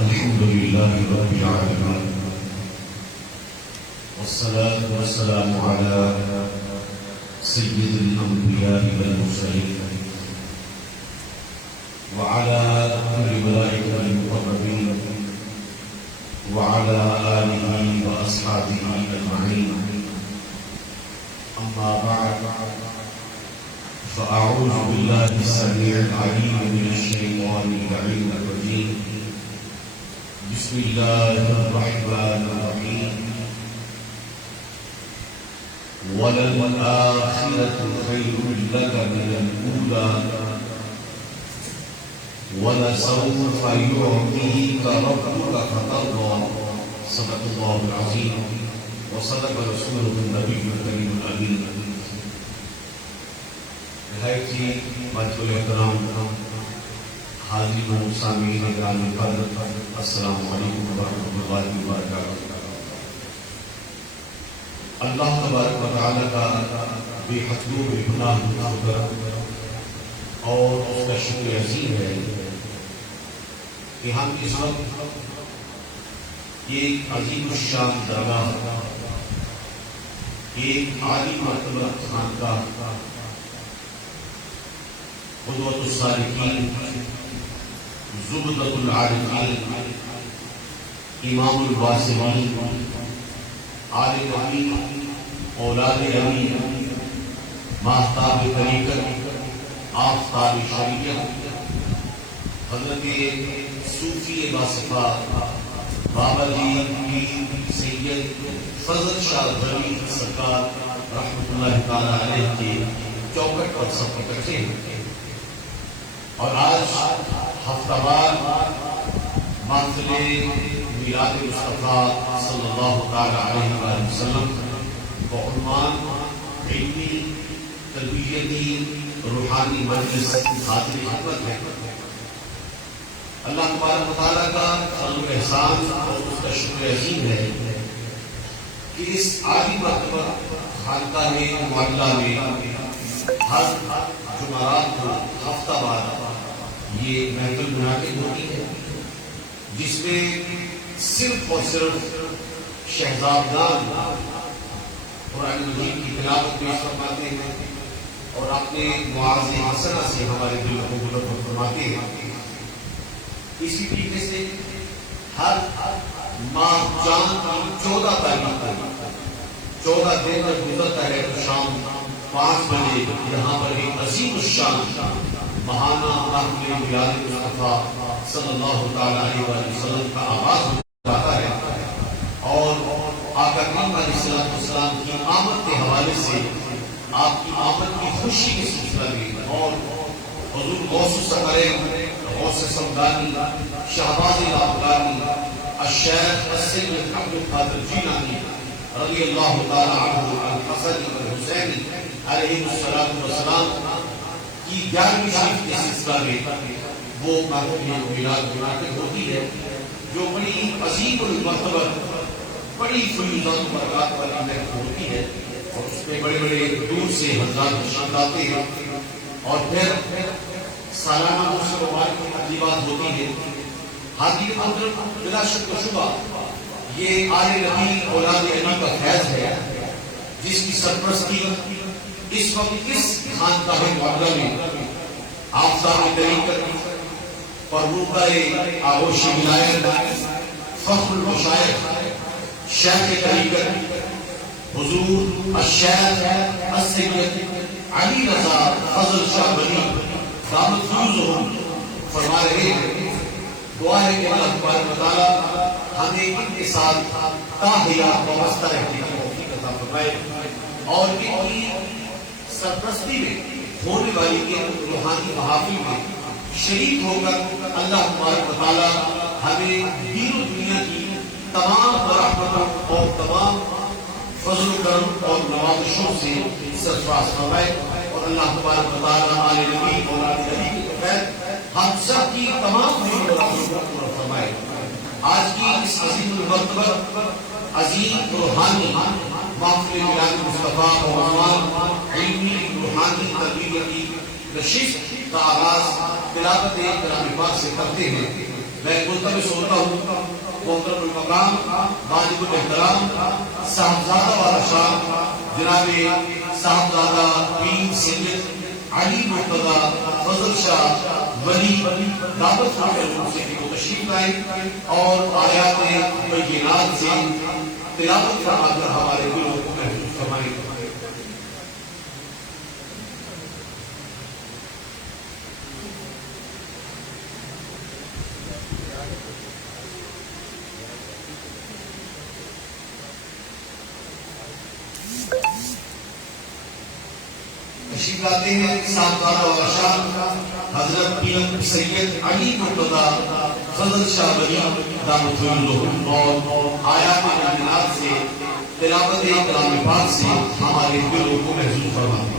الحمد لله رب العالمين والصلاة والسلام على سيد الأنبياء والمرسلين وعلى كل ملائكة المقربين وعلى آله وأصحابه أجمعين. أما بعد فأعوذ بالله السميع العليم من الشيطان اللعين الرجيم. بسم الله الرحمن الرحيم. وللآخرة خير لك من الأولى ولسوف يعطيك ربك فترضى. صدق الله العظيم وصدق رسوله النبي الكريم الأمين. نہایتی مجلس احترام حاضرین و سامعین گرامی حضرت، السلام علیکم ورحمۃ اللہ وبرکاتہ. اللہ تبارک و تعالی کا بے حد و بے گناہ کرم اور اس کا شکر عظیم ہے کہ ہم اس وقت ایک عظیم الشان درگاہ، ایک عالی مرتبہ خانقاہ، قدوۃ الصالحین، زبدۃ العارفین، امام الواصلین، عالم امین، اولاد امین، ماہتاب طریقت، آفتاب شریعت، حضرت صوفی باصفا بابا جی پیر سید فضل شاہ غنی سرکار رحمۃ اللہ تعالی علیہ کے چوکٹ پر سب اکٹھے ہوتے ہیں. اور آج ہفتہ وار محفل میلاد مصطفیٰ صلی اللہ تعالی علیہ وآلہ وسلم کا عنوان علمی تربیتی روحانی مجلس خاطر خدمت ہے. اللہ تبارک و تعالیٰ کا فضل و احسان اور اس کا شکر عظیم ہے کہ اس عالی مرتبہ خانقاہ معلّہ میں ہر جمعرات کو ہفتہ وار یہ محفل منعقد ہوتی ہے، جس میں صرف اور صرف شہزادگان قرآن مجید کی تلاوت پیش فرماتے ہیں اور اپنے مواعظ حسنہ سے ہمارے دل کو بلند فرماتے ہیں. اسی طریقے سے ہر ماہ چاند کی 14 تاریخ کو 14 دن جب گزرتا ہے تو شام 5 بجے یہاں پر ایک عظیم الشان ماہانہ محفل میلاد مصطفیٰ صلی اللہ تعالی علیہ وسلم کا آغاز ہو جاتا ہے. اور آقا کریم علیہ السلام کی آمد کے حوالے سے آپ کی آمد کی خوشی کے سلسلہ میں اور حضور غوث الثقلین غوث سمدانی شہباز الافغانی الشیخ السید عبد القادر جیلانی رضی اللہ تعالی عنہ الحسن والحسینی علیہ السلام کی 11ویں شریف کے سلسلہ میں وہ محفل میلاد منعقد ہوتی ہے، جو بڑی عظیم المرتبہ بڑی فیوزات و برکات والی محفل ہوتی ہے. اور اس میں بڑے بڑے دور سے حضرات تشریف لاتے ہیں اور پھر سالانہ دوسرے مبارک کی تقریبات ہوتی ہیں. حاضرین محترم، بلا شک و شبہ یہ آل نبی اولاد علی کا فیض ہے، جس کی سرپرستی اس وقت اس خانقاہ معلّہ میں آفتاب طریقت، پروردہ آغوش ولایت، فخر المشائخ، شیخ طریقت حضور الشیخ السید علی رضا فضل شاہ غنی دامت فیوزہم فرما رہے ہیں. دعا ہے کہ اللہ تبارک و تعالی ہمیں ان کے ساتھ تاحیات وابستہ رہنے کی توفیق عطا فرمائے اور ان کی سرپرستی میں ہونے والی روحانی محافل میں شریک ہو کر اللہ تبارک و تعالی ہمیں دین و دنیا کی تمام رحمتوں اور تمام فضل و کرم اور نوازشوں سے سرفراز فرمائے. اور اللہ تبارک و تعالی آل نبی اولاد علی کے خیر ہم سب کی تمام مرادوں کو پورا فرمائے. آج کی اس عظیم المرتبہ عظیم روحانی محفل میلاد مصطفیٰ کا عنوان علمی روحانی تربیتی نشست کا آغاز تلاوت کلام پاک سے کرتے ہیں. میں ملتمس ہوتا ہوں محترم المقام واجب الاحترام صاحبزادہ والا شاہ جناب صاحبزادہ پیر سید علی مرتضی فضل شاہ ولی دعوت سے وہ تشریف لائے اور آیات بینات سے تلاوت فرما کر ہمارے دلوں کو محفوظ فرمائے. تشریف لاتے ہیں صاحبزادہ والا شاہ حضرت پیر سید علی مرتضی فضل شاہ ولی دعوت اور آیات بینات سے تلاوت کلام پاک سے ہمارے دلوں کو محفوظ فرماتے ہیں.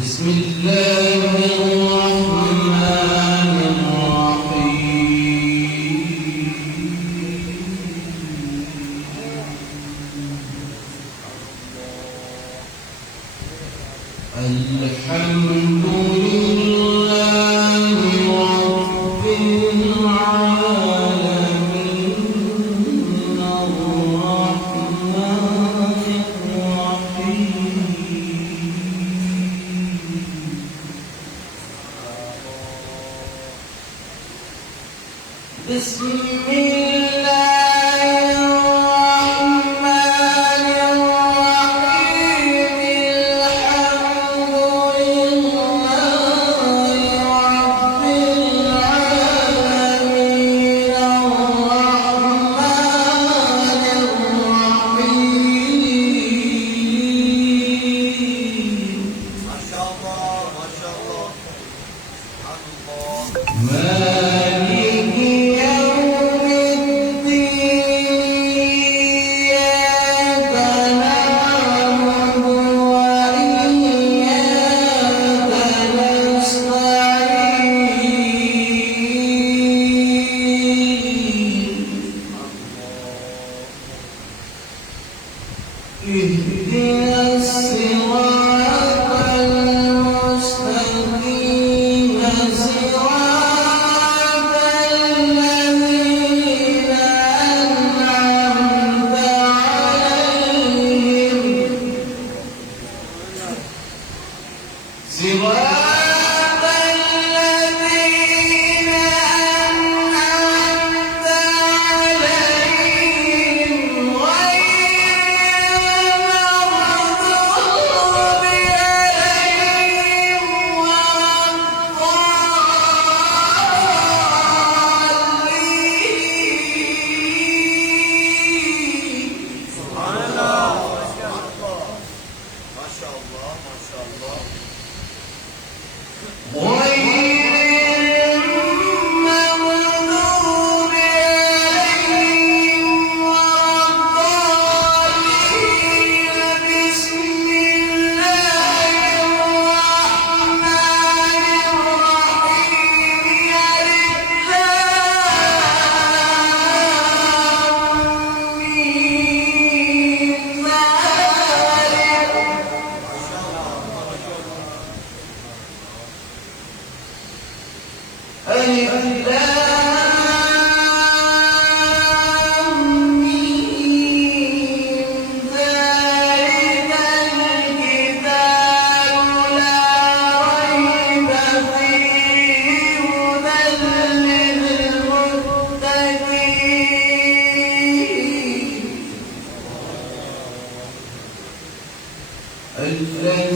بسم الله الرحمن الرحيم الحمد لله رب العالمين الرحمن الرحيم بسم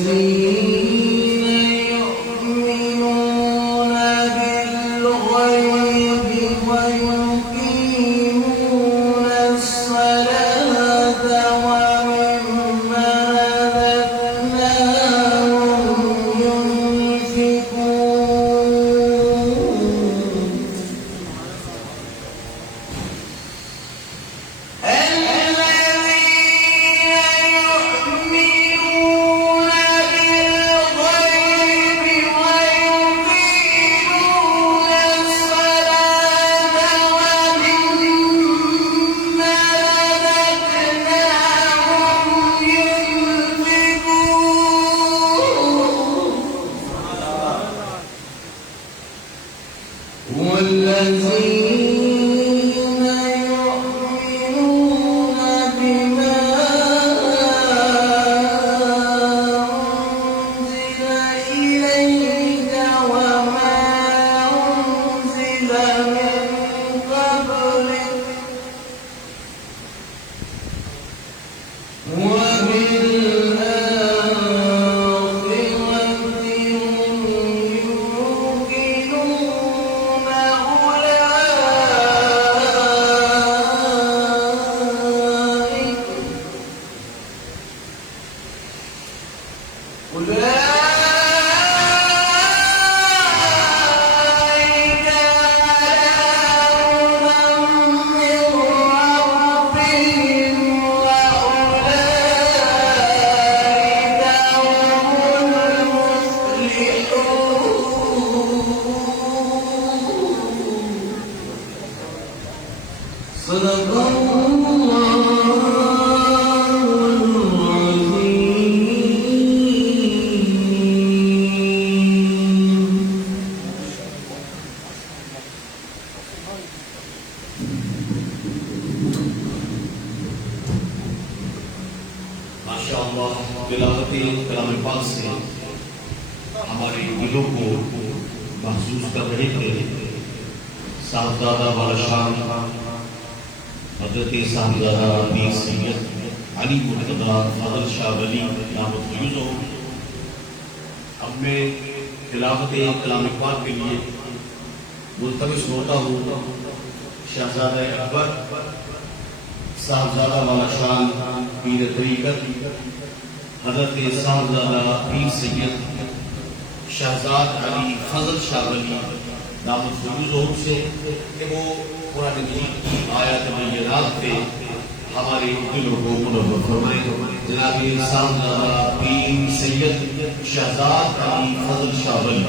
الذين يؤمنون بالغيب تلاوت کلام پاک سے ہمارے دلوں کو محسوس کر رہے تھے صاحبزادہ والا شان حضرت صاحبزادہ پیر سید علی مرتضیٰ فاضل شاہ ولی نامت فیوز ہو. اب میں تلاوت کلام پاک کے لیے ملتمس ہوتا ہوں شہزادہ اکبر صاحبزادہ والا شان پیر طریقت حضرت صاحبزادہ پیر سید شہزاد علی فضل شاہ ولی دامت فیوز سے کہ وہ قرآن مجید کی آیات بینات پہ ہمارے دلوں کو منور فرمائے. جناب صاحبزادہ پیر سید شہزاد علی فضل شاہ ولی.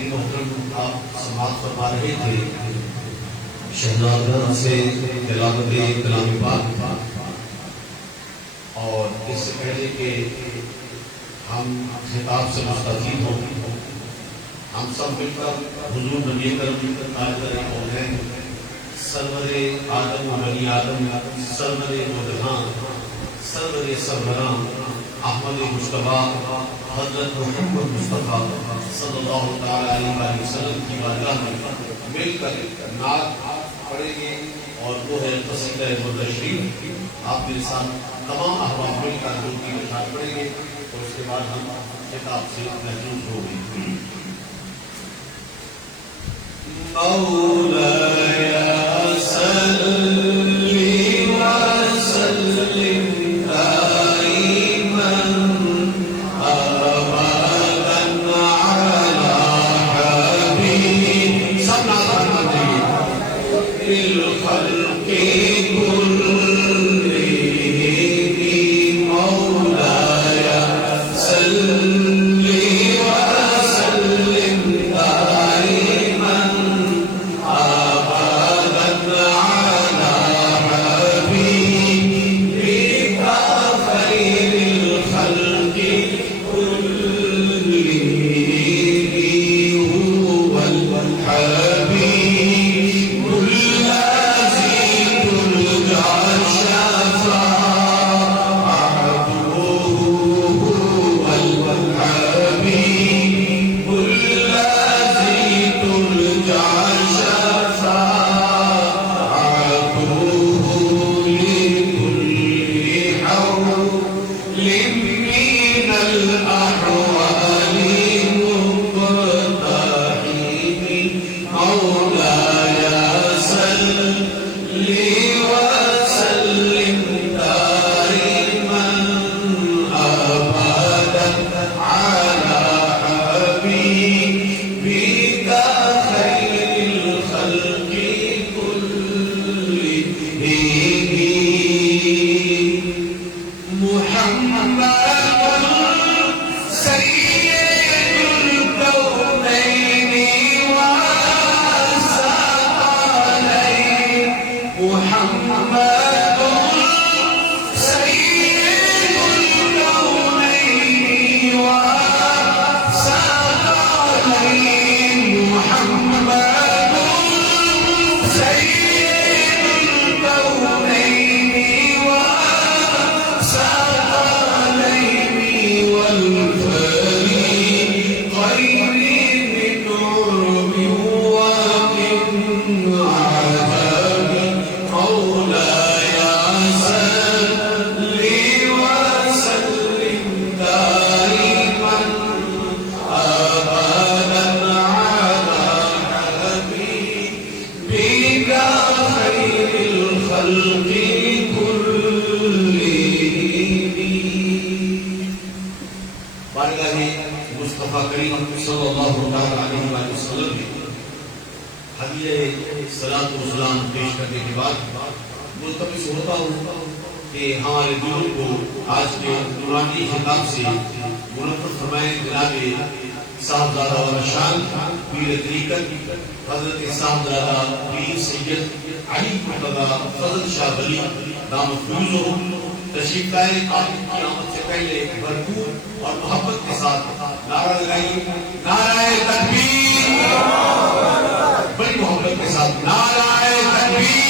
حاضرین محترم، آپ سماعت فرما رہے تھے شہزادگان سے تلاوت کلام پاک، اور اس سے پہلے کہ ہم خطاب سے مستفید ہوں، ہم سب مل کر حضور نبی کریم تاجدار سرور آدم و بنی آدم، سرور نوجہان، سرور سروراں احمد مصطفیٰ حضرت محمد مصطفیٰ صلی اللہ تعالی علیہ وسلم کی بارگاہ میں مل کر نعت پڑھیں گے، اور وہ ہے قصیدہ متشریف۔ آپ میرے ساتھ تمام احباب مل کر جو کی نشان پڑھیں گے، اور اس کے بعد ہم خطاب سے محفوظ ہو گئے۔ مولاي مصطفیٰ کریم صلی اللہ علیہ وسلم نے ہدیہ صلاۃ و سلام پیش کرنے کے بعد ملتمس ہوتا ہوں کہ ہمارے دلوں کو آج کے نورانی خطاب سے منور فرمائے جناب صاحبزادہ و شان پیر طریقت حضرت صاحبزادہ پیر سید علی مرتضیٰ فضل شاہ ولی دامت فیوزہ تشریف لائے۔ آپ کی آمد سے پہلے بھرپور اور محبت کے ساتھ نعرہ لگائیے، نعرہ تکبیر، بڑی محبت کے ساتھ نعرہ تکبیر۔